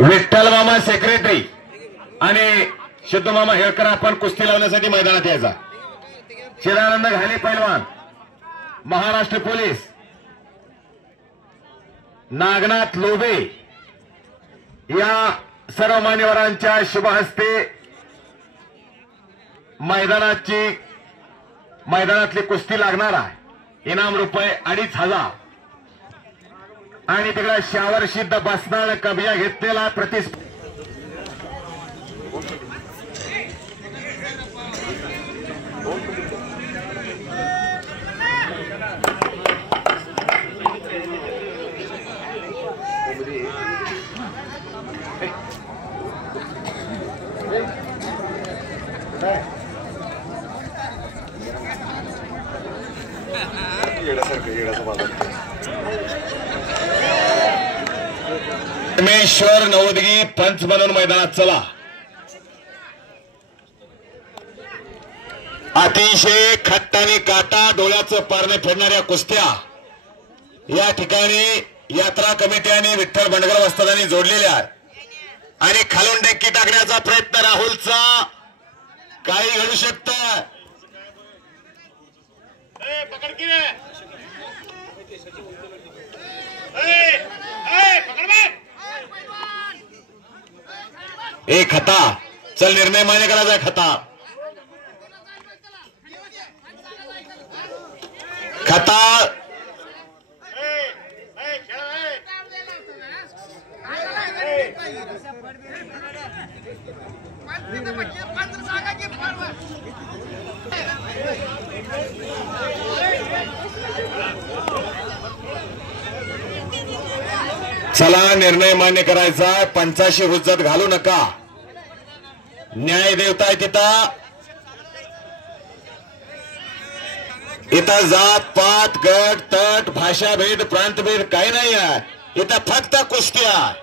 विठ्ठल मामा सेक्रेटरी आणि सिद्धू मामा हेळकर आपण कुस्ती लावण्यासाठी मैदानात यायचा. चिरानंद घाले पैलवान महाराष्ट्र पोलीस, नागनाथ लोबे या सर्व मान्यवरांच्या शुभ हस्ते मैदानातली कुस्ती लागणार आहे. इनाम रुपये 2,500 आणि तिकडे शावर सिद्ध बसणार कबिया घेतलेला प्रतिस्पर्धा. परमेश्वर नवदगी पंच बनवून मैदानात चला. अतिशय खट्ट आणि काटा डोळ्याचं पारणं फेडणाऱ्या कुस्त्या या ठिकाणी यात्रा कमिटी आणि विठ्ठल बंडगर वस्तादांनी जोडलेल्या आणि खालून डेक्की टाकण्याचा प्रयत्न राहुलचा काही घडू शकतं. एक खता चल निर्णय मान्य करायचा. खता खता चला निर्णय मान्य करायचा. पंचाशी हुज्जत घालू नका. न्याय देवता आहे तिथं. इथं जात पात गट तट भाषाभेद प्रांतभेद काही नाही आहे. इथं फक्त कुस्त्या.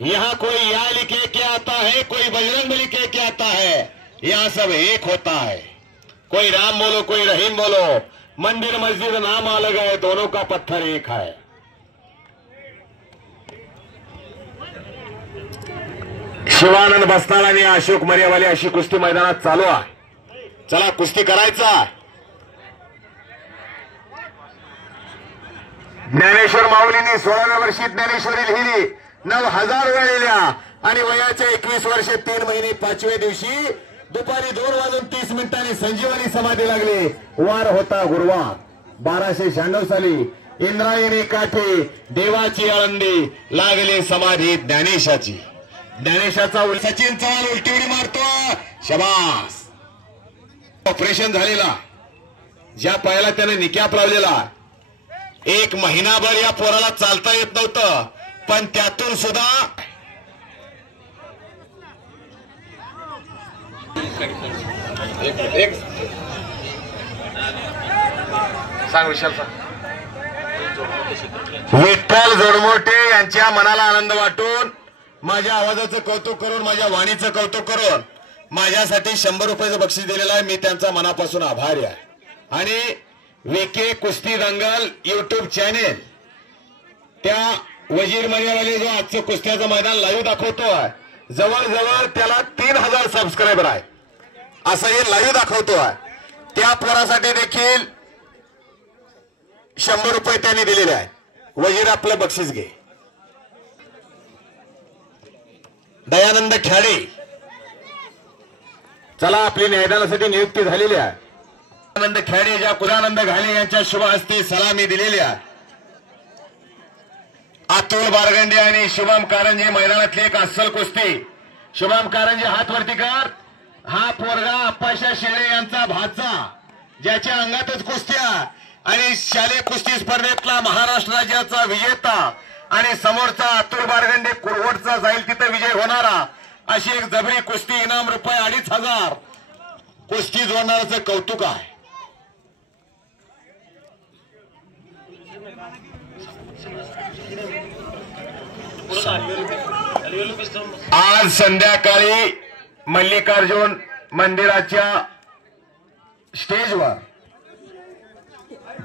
यहाँ कोई या लिखे के आता है, कोई बजरंग लिखे के आता है. यहाँ सब एक होता है. कोई राम बोलो कोई रहीम बोलो, मंदिर मस्जिद नाम अलग है, दोनों का पत्थर एक है. शिवानंद बसनाल आणि अशोक मर्यावाले अशी कुस्ती मैदानात चालू आहे. चला कुस्ती करायचा. ज्ञानेश्वर माऊलींनी 16व्या वर्षी ज्ञानेश्वरी लिहिली, 9,000 वेळा लिहिल्या आणि वयाच्या 21 वर्ष 3 महिने 5व्या दिवशी दुपारी 2:30 संजीवनी समाधी लागली. वार होता गुरुवार. 1296 साली इंद्रायणी काठी देवाची आळंदी लागली समाधी ज्ञानेशाची. ज्ञानेशाचा सचिन चव्हाण उलटी उडी मारतो. शबास. ऑपरेशन झालेला ज्या पायाला त्याने निकॅप लावलेला 1 महिनाभर या पोराला चालता येत नव्हतं, पण त्यातून सुद्धा सांग विशाल सांग. विठ्ठल जोडमोटे यांच्या मनाला आनंद वाटून माझ्या आवाजाचं कौतुक करून, माझ्या वाणीचं कौतुक करून माझ्यासाठी 100 रुपयाचं बक्षीस दिलेलं आहे. मी त्यांचा मनापासून आभारी आहे. आणि वेके कुस्ती दंगल युट्यूब चॅनेल त्या वजीर मर्यावाले जो आजचं कुस्त्याचं मैदान लाईव्ह दाखवतोय, जवळजवळ त्याला 3000 सबस्क्रायबर आहे असं हे लाईव्ह दाखवतोय. त्या पोरासाठी देखील 100 रुपये त्यांनी दिलेले आहेत. वजीर आपलं बक्षीस घे. दयानंद खेडे, चला आपली मैदानासाठी नियुक्ती झालेली आहे. दयानंद खेडे ज्या कुदानंद घाले यांच्या शुभ हस्ते सलामी दिलेली आहे. अतुल बारगंडे आणि शुभम कारंजे मैदानातली एक अस्सल कुस्ती. शुभम कारंजे हात वरती कर. हा पोरगा अप्पाशा शेळे यांचा भाचा, ज्याच्या अंगातच कुस्त्या आणि शालेय कुस्ती स्पर्धेतला महाराष्ट्र राज्याचा विजेता आणि समोरचा अतुल बारगंडे कुरवटचा जाईल तिथे विजय होणारा अशी एक जबरी कुस्ती. इनाम रुपये 2500. कुस्ती जोडणाऱ्याचं कौतुक आहे. आज संध्याकाळी मल्लिकार्जुन मंदिराच्या स्टेजवर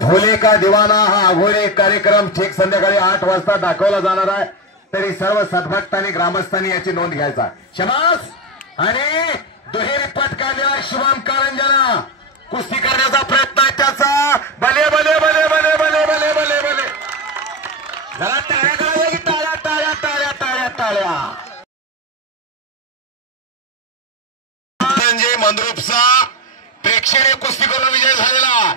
भोले का दिवाना हा अघोरी कार्यक्रम ठीक संध्याकाळी 8 वाजता दाखवला जाणार आहे. तरी सर्व सद्भक्तांनी ग्रामस्थांनी याची नोंद घ्यायचा. शबास. आणि दुहेरी पटकावलेला शुभम कारंजना कुस्ती करण्याचा प्रयत्न आहे त्याचा. भले भले भले भले भले भले भले भले. जरा टाळ्या कराव्या की टाळ्या टाळ्या टाळ्या टाळ्या टाळ्या. मंद्रुपचा प्रेक्षणीय कुस्ती करून विजय झालेला.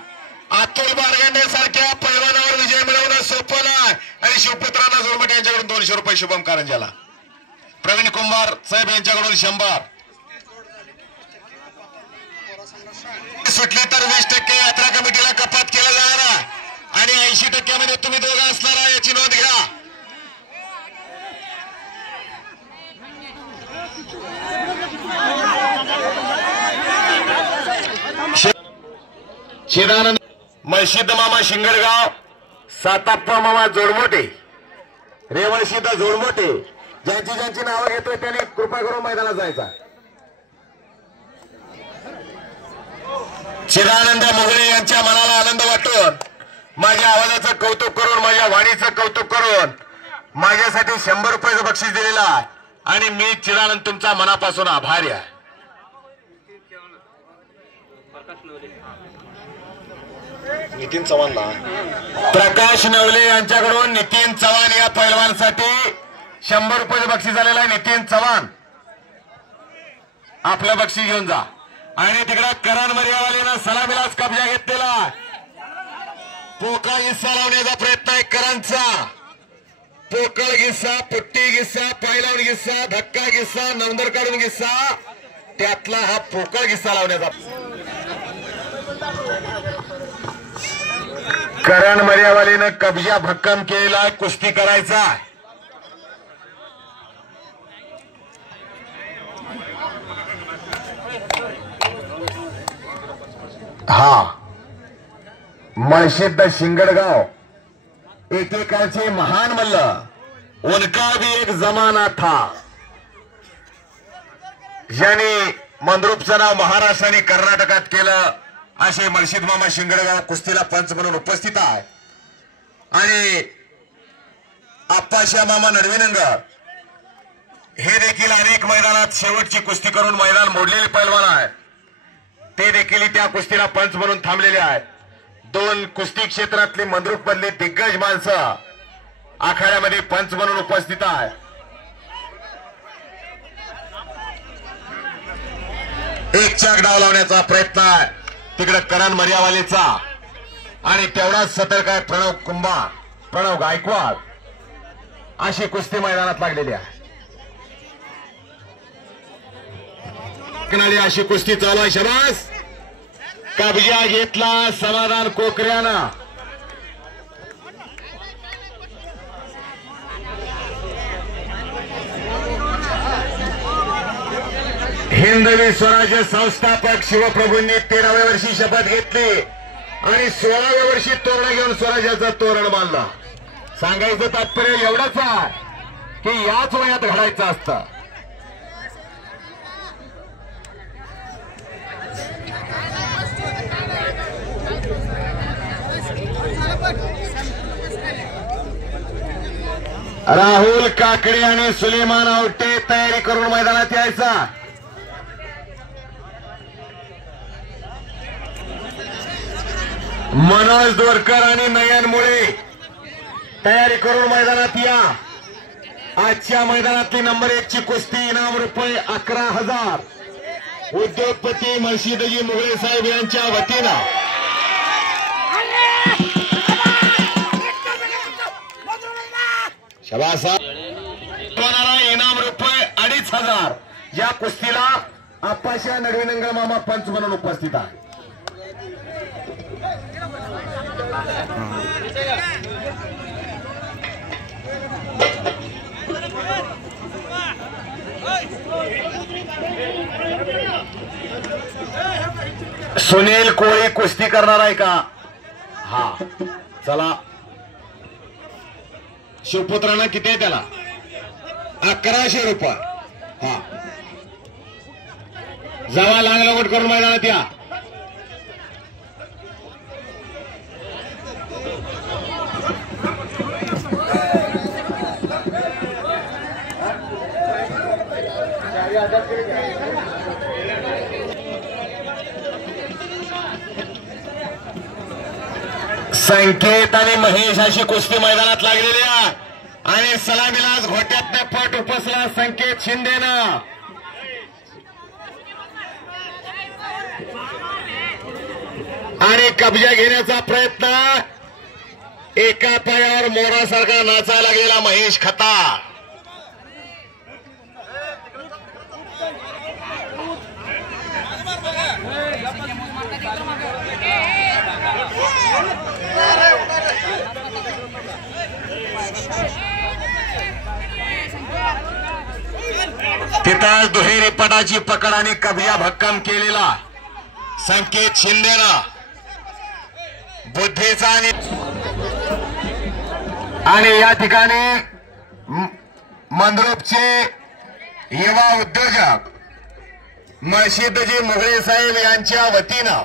अतुल बारगंडे सारख्या पैलवानावर विजय मिळवणं सोपं नाही. आणि शिवपुत्रांना जोरमटे यांच्याकडून 200 रुपये शुभम कारंजाला. प्रवीण कुंभार साहेब यांच्याकडून 100. सुटली तर 20% यात्रा कमिटीला कपात केलं जाणार आहे. आणि 80% तुम्ही दोघं असणार याची नोंद घ्या. शिदानंद मळशिद मामा शिंगडगाव, साताप्पा मामा जोडमोटे, रेवळशिद जोडमोटे, ज्यांची ज्यांची नावं घेतोय त्यांनी कृपा करून मैदानात जायचा. चिदानंद मोगरे यांच्या मनाला आनंद वाटून, माझ्या आवाजाचं कौतुक करून, माझ्या वाणीचं कौतुक करून माझ्यासाठी 100 रुपयाचं बक्षीस दिलेलं आहे. आणि मी चिदानंद तुमचा मनापासून आभारी आहे. नितीन चव्हाणला प्रकाश नवले यांच्याकडून नितीन चव्हाण या पैलवानसाठी 100 रुपयाचं बक्षीस झालेलं आहे. नितीन चव्हाण आपलं बक्षीस घेऊन जा. आणि तिकडे करण मर्यावालेनं सलामीलाच कब्जा घेतलेला. पोकळ गिस्सा लावण्याचा प्रयत्न आहे करणचा. पोकळ गिस्सा, पुट्टी गिस्सा, पायलावून गिस्सा, धक्का गिस्सा, नंबर काढून गिस्सा, त्यातला हा पोकळ गिस्सा लावण्याचा. करण मर्यावालेनं कब्जा भक्कम केलेला. कुस्ती करायचा. हा मळशिद शिंगडगाव एकेकाळचे महान मल्ल. उनका भी एक जमाना था. ज्यांनी मंद्रुपचं नाव महाराष्ट्र आणि कर्नाटकात केलं असे मळशिद मामा शिंगडगाव कुस्तीला पंच म्हणून उपस्थित आहे. आणि आप्पाशा मामा नडविनंगर हे देखील अनेक मैदानात शेवटची कुस्ती करून मैदान मोडलेले पैलवान आहेत. ते देखील त्या कुस्तीला पंच म्हणून थांबलेले आहेत. 2 कुस्ती क्षेत्रातली मंद्रुप मधली दिग्गज माणसं आखाड्यामध्ये पंच म्हणून उपस्थित आहे. एक चाक डाव लावण्याचा प्रयत्न आहे तिकडे करण मर्यावालेचा. आणि तेवढाच सतर्क आहे प्रणव गायकवाड. अशी कुस्ती मैदानात लागलेली आहे. अशी कुस्ती चालू आहे. शबास. कब्जा घेतला समाधान कोकऱ्यानं. हिंदवी स्वराज्य संस्थापक शिवप्रभूंनी 13व्या वर्षी शपथ घेतली आणि 16व्या वर्षी तोरण घेऊन स्वराज्याचा तोरण बांधला. सांगायचं तात्पर्य एवढंच आहे की याच वयात घडायचं असतं. राहुल काकडे आणि सुलेमान आवटे तयारी करून मैदानात यायचा. मनोज दोरकर आणि नयन मुळे तयारी करून मैदानात या. आजच्या मैदानातली नंबर 1 ची कुस्ती इनाम रुपये 11,000 उद्योगपती मर्शिदजी मुगळे साहेब यांच्या वतीनं. शाबास. इनाम रुपये 2,500. या कुस्तीला आप्पाशा नडविनंगळ मामा पंच म्हणून उपस्थित आहे. सुनील कोळी कुस्ती करणार आहे का? हा चला. शिवपुत्रांना किती आहे त्याला? 1100 रुपये. हा जावा लागवड करून मैदानात या. संकेत आणि महेश अशी कुस्ती मैदानात लागलेली आहे आणि सलामीलाच घोट्यातनं पट उपसला संकेत शिंदेनं. आणि कब्जा घेण्याचा प्रयत्न. एका पायावर मोरासारखा नाचायला लागलेला महेश खताळ. तिथं दुहेरी पटाची पकड आणि कब्जा भक्कम केलेला संकेत शिंदेनं. बुद्धीचा आणि या ठिकाणी मंद्रुपचे युवा उद्योजक मर्शिदजी मुगळे साहेब यांच्या वतीनं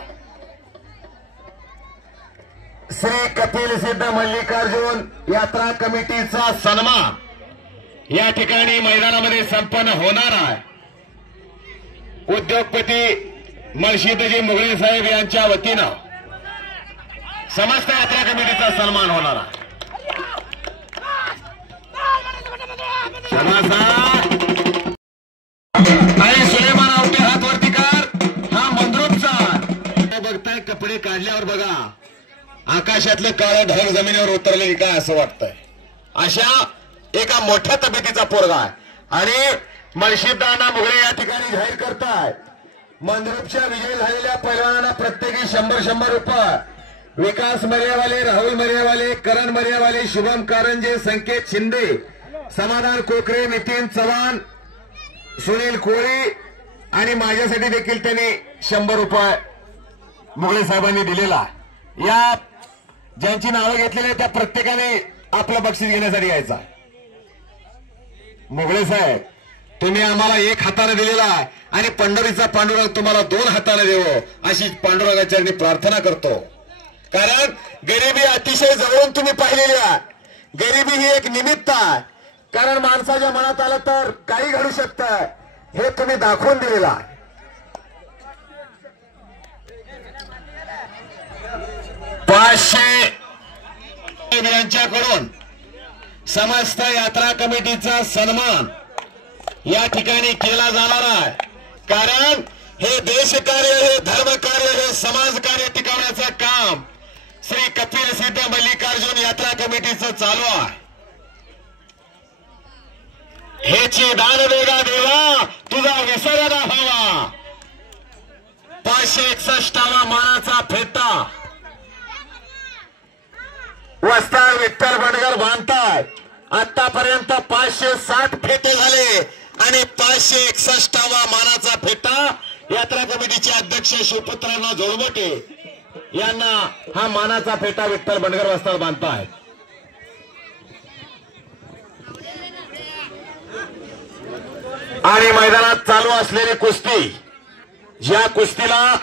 श्री कपिल सिद्ध मल्लिकार्जुन यात्रा कमिटीचा सन्मान या ठिकाणी मैदानामध्ये संपन्न होणार आहे. उद्योगपती मर्शिदजी मुगळे साहेब यांच्या वतीनं समस्त यात्रा कमिटीचा सन्मान होणार आहे. आणि सुलेमान आवटे हात वरती कर. हा मंद्रुपचा बघताय. कपडे काढल्यावर बघा आकाशातलं काळं ढग जमिनीवर उतरलेली काय असं वाटतंय. अशा एका मोठ्या तब्येतीचा पोरगा आहे. आणि मर्शिदाना मुगळे या ठिकाणी जाहीर करताय मंद्रुपच्या विजयी झालेल्या पैलवानांना प्रत्येकी 100 रुपये. विकास मर्यावाले, राहुल मर्यावाले, करण मर्यावाले, शुभम कारंजे, संकेत शिंदे, समाधान कोकरे, नितीन चव्हाण, सुनील कोळी आणि माझ्यासाठी देखील त्यांनी 100 रुपये मुगळे साहेबांनी दिलेला. या ज्यांची नावं घेतलेली त्या प्रत्येकाने आपलं बक्षीस घेण्यासाठी यायचा. मुगळे साहेब तुम्ही आम्हाला 1 हाताने दिलेला आहे आणि पंढरीचा पांडुरंग तुम्हाला 2 हाताने देवो अशी पांडुरंगाचरणी प्रार्थना करतो. कारण गरिबी अतिशय जवळून तुम्ही पाहिलेली आहे. गरिबी ही एक निमित्त आहे. कारण माणसाच्या मनात आलं तर काही घडू शकतं हे तुम्ही दाखवून दिलेलं आहे. यांच्याकडून समस्त यात्रा कमिटीचा सन्मान या ठिकाणी केला जाणार आहे. कारण हे देशकार्य, हे धर्मकार्य, हे समाजकार्य टिकवण्याचं काम श्री कपिल सिद्ध मल्लिकार्जुन यात्रा कमिटीचं चालू आहे. हेची दानवेगा देवा तुझा विसर ना व्हावा. 561वा मानाचा फेटा वस्ताद विठ्ठल बंडगर बांधताय. आतापर्यंत 560 फेटे झाले आणि 561वा मानाचा फेटा यात्रा कमिटीचे अध्यक्ष शिवपुत्रांना जोडमोटे यांना हा मानाचा फेटा विठ्ठल बंडगर वस्ताद बांधताय. आणि मैदानात चालू असलेली कुस्ती, ज्या कुस्तीला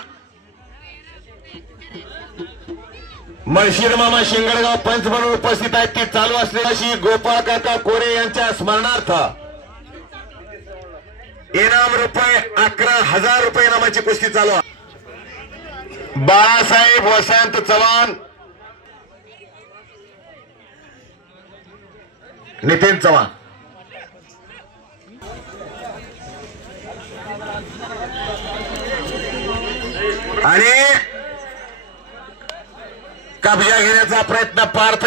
मळशीर मामा शिंगडगाव पंच म्हणून उपस्थित आहेत, ती चालू असलेली गोपाळ काका कोरे यांच्या स्मरणार्थ इनाम रुपये 11,000 रुपये इनामाची कुस्ती चालू आहे. बाळासाहेब वसंत चव्हाण, नितीन चव्हाण. आणि कब्जा घेण्याचा प्रयत्न पार्थ.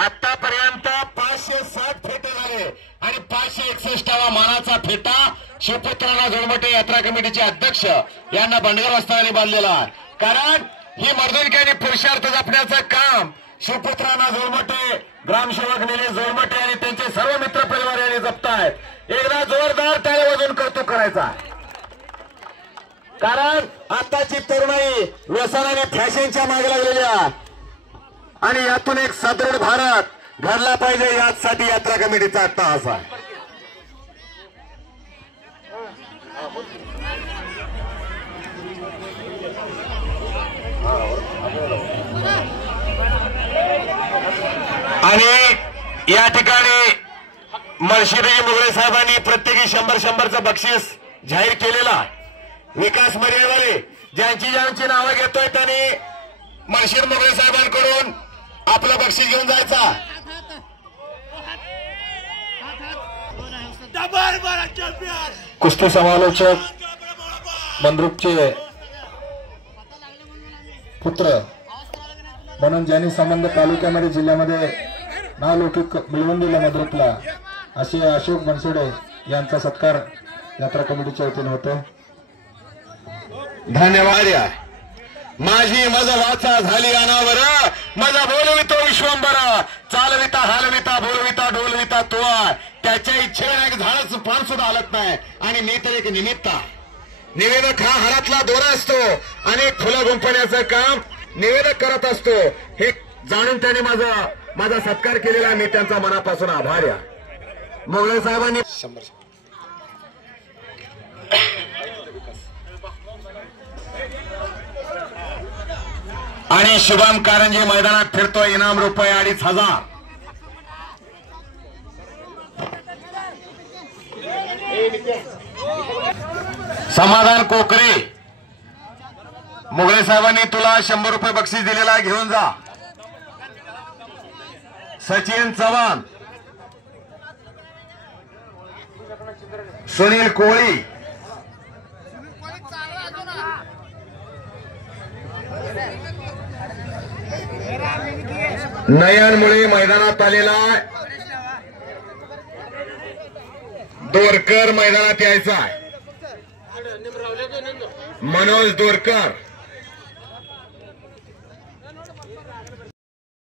आतापर्यंत 560 फेटे झाले आणि 561वा मानाचा फेटा शिवपुत्रांना जोडमटे यात्रा कमिटीचे अध्यक्ष यांना बंडगर वस्त्राने बांधलेला आहे. कारण ही मर्दुनकी आणि पुरुषार्थ जपण्याचं काम शिवपुत्रांना जोडमटे, ग्रामसेवक निलेश जोडमटे आणि त्यांचे सर्व मित्र परिवार यांनी जपतायत. एकदा जोरदार टाळ्या वाजवून कौतुक करायचा. कारण आताची तरुणाई व्यसनाने फॅशनच्या मागे लागलेल्या आणि यातून एक सदृढ भारत घडला पाहिजे, यासाठी यात्रा कमिटीचा अट्टहास आहे. आणि या ठिकाणी मळशिरजी मुगळे साहेबांनी प्रत्येकी 100-100चं बक्षीस जाहीर केलेलं आहे. विकास मर्यादाले ज्यांची नावं घेतोय त्यांनी मळशिर मुगळे साहेबांकडून आपलं बक्षीस घेऊन जायचा. कुस्ती समालोचक बंद्रुकचे पुत्र म्हणून ज्यांनी संबंध तालुक्यामध्ये जिल्ह्यामध्ये नावलौकिक मिळवून मद्रुकला असे अशोक बनसोडे यांचा सत्कार यात्रा कमिटीच्या वतीने होतो. धन्यवाद. माझी मज वाचा झाली अनावर, मजा बोलवितो विश्वंबर, चालविता हालविता बोलविता डोलविता तो, त्याच्या इच्छेने एक झाडच पान सुद्धा हलत नाही. आणि मी तर एक निमित्त, निवेदक हा हारातला दोरा असतो आणि फुलं गुंफण्याचं काम निवेदक करत असतो. हे जाणून त्यांनी माझा सत्कार केलेला, मी त्यांचा मनापासून आभारी आहे. मुगळे साहेबांनी आणि शुभम कारंजे मैदानात फिरतोय. इनाम रुपये 2,500. समाधान कोकरे, मुगळे साहेबांनी तुला 100 रुपये बक्षीस दिलेला, घेऊन जा. सचिन चव्हाण, सुनील कोळी, नयनमुळे मैदानात आलेला दोरकर मैदानात यायचा आहे. मनोज दोरकर,